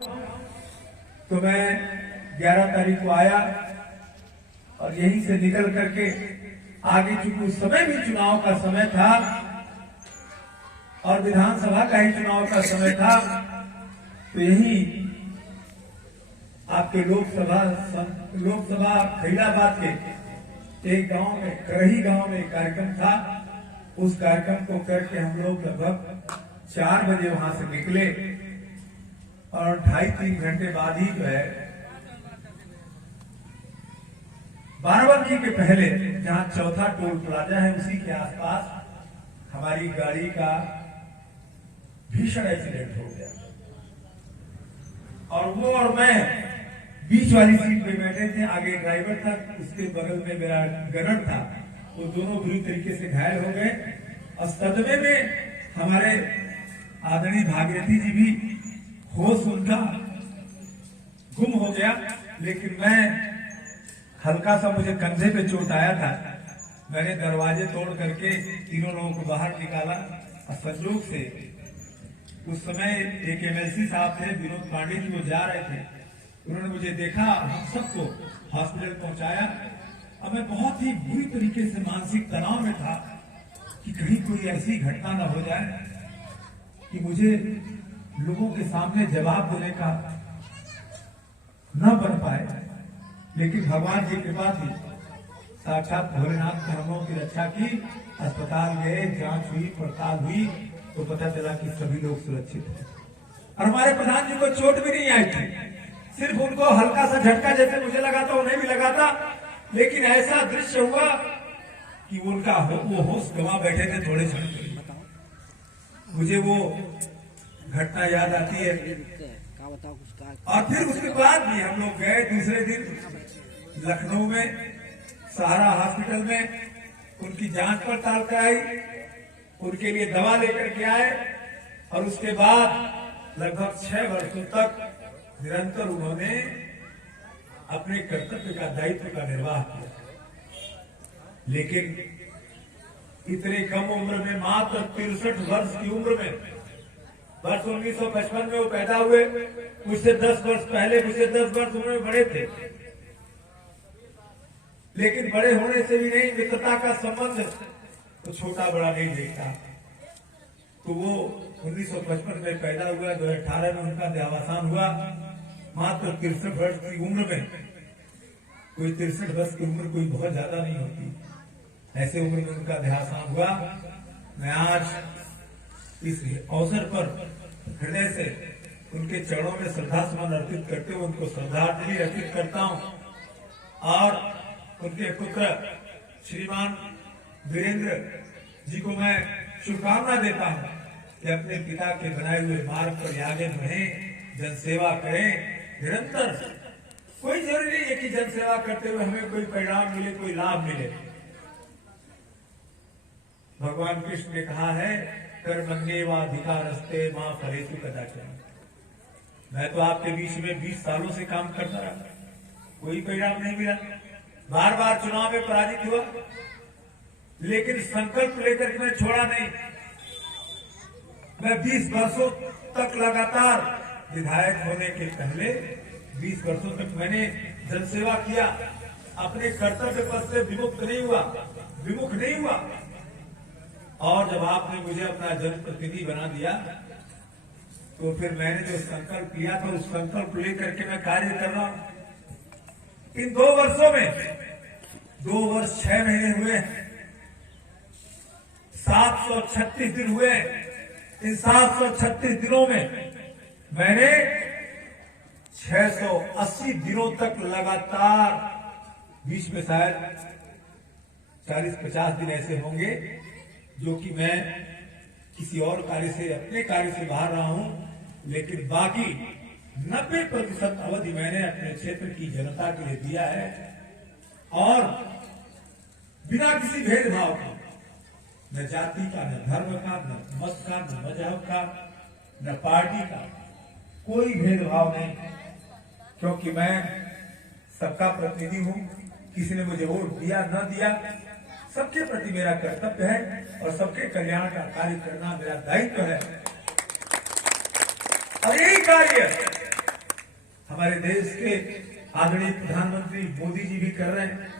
तो मैं 11 तारीख को आया और यहीं से निकल करके आगे, चूंकि उस समय भी चुनाव का समय था और विधानसभा का ही चुनाव का समय था, तो यही आपके लोकसभा खैराबाद के एक गांव में, करही गांव में एक कार्यक्रम था। उस कार्यक्रम को करके हम लोग लगभग 4 बजे वहां से निकले और 2.5-3 घंटे बाद ही जो है बाराबंकी के पहले, जहां चौथा टोल प्लाजा है, उसी के आसपास हमारी गाड़ी का भीषण एक्सीडेंट हो गया और वो और मैं बीच वाली सीट पे बैठे थे। आगे ड्राइवर था, उसके बगल में मेरा गनर था। वो दोनों बुरी तरीके से घायल हो गए और सदमे में हमारे आदरणीय भागीरथी जी भी, होश उनका गुम हो गया। लेकिन मैं हल्का सा, मुझे कंधे पे चोट आया था, मैंने दरवाजे तोड़ करके तीनों लोगों को बाहर निकाला और संयोग से उस समय एक एमएलसी साहब थे, विनोद पांडे जी, वो जा रहे थे। उन्होंने मुझे देखा, हम सबको हॉस्पिटल पहुंचाया और मैं बहुत ही बुरी तरीके से मानसिक तनाव में था कि कहीं कोई ऐसी घटना न हो जाए कि मुझे लोगों के सामने जवाब देने का न बन पाए। लेकिन भगवान की कृपा थी, साक्षात भोलेनाथ ने हम लोगों की रक्षा की। अस्पताल गए, जांच हुई, पड़ताल हुई, तो पता चला कि सभी लोग सुरक्षित हैं और हमारे प्रधान जी को चोट भी नहीं आई थी। सिर्फ उनको हल्का सा झटका जैसे मुझे लगा था, उन्हें भी लगा था। लेकिन ऐसा दृश्य हुआ कि उनका वो होश गंवा बैठे थे थोड़े क्षण के लिए। मुझे वो घटना याद आती है। और फिर उसके बाद भी हम लोग गए दूसरे दिन लखनऊ में, सहारा हॉस्पिटल में, उनकी जांच पड़ताल कराई, उनके लिए दवा लेकर के आए और उसके बाद लगभग 6 वर्षों तक निरंतर उन्होंने अपने कर्तव्य का, दायित्व का निर्वाह किया। लेकिन इतने कम उम्र में, मात्र 63 वर्ष की उम्र में, वर्ष 1955 में वो पैदा हुए। मुझसे 10 वर्ष पहले, मुझसे 10 वर्ष उम्र में बड़े थे। लेकिन बड़े होने से भी नहीं, मित्रता का संबंध तो छोटा बड़ा नहीं देखता। तो वो 1955 में पैदा हुआ, 2018 में उनका देहावसान हुआ, मात्र 63 वर्ष की उम्र में। कोई 63 वर्ष की उम्र कोई बहुत ज्यादा नहीं होती, ऐसे उम्र में उनका देहावसान हुआ। मैं आज इस अवसर पर हृदय से उनके चरणों में श्रद्धासुमन अर्पित करते हुए उनको श्रद्धांजलि अर्पित करता हूं और उनके पुत्र श्रीमान वीरेंद्र जी को मैं शुभकामना देता हूं कि अपने पिता के बनाए हुए मार्ग पर आगे बढ़ें, जनसेवा करें निरंतर। कोई जरूरी नहीं है कि जनसेवा करते हुए हमें कोई परिणाम मिले, कोई लाभ मिले। भगवान कृष्ण ने कहा है, कर्मण्येवाधिकारस्ते मा फलेषु कदाचन। मैं तो आपके बीच में 20 सालों से काम करता रहा, कोई परिणाम नहीं मिला, बार बार चुनाव में पराजित हुआ, लेकिन संकल्प लेकर के मैं छोड़ा नहीं। मैं 20 वर्षों तक लगातार, विधायक होने के पहले 20 वर्षों तक मैंने जनसेवा किया, अपने कर्तव्य पद से विमुख नहीं हुआ। और जब आपने मुझे अपना जनप्रतिनिधि बना दिया, तो फिर मैंने जो संकल्प लिया था, उस संकल्प लेकर के मैं कार्य कर रहा हूं। इन 2 वर्षों में 2 वर्ष 6 महीने हुए, 736 दिन हुए। इन 736 दिनों में मैंने 680 दिनों तक लगातार, बीच में शायद 40-50 दिन ऐसे होंगे जो कि मैं किसी और कार्य से, अपने कार्य से बाहर रहा हूं, लेकिन बाकी 90% अवधि मैंने अपने क्षेत्र की जनता के लिए दिया है और बिना किसी भेदभाव के, न जाति का, न धर्म का, न मत का, न मजहब का, न पार्टी का, कोई भेदभाव नहीं, क्योंकि मैं सबका प्रतिनिधि हूं। किसी ने मुझे वोट दिया न दिया, सबके प्रति मेरा कर्तव्य है और सबके कल्याण का कार्य करना मेरा दायित्व है। और यही कार्य हमारे देश के आदरणीय प्रधानमंत्री मोदी जी भी कर रहे हैं।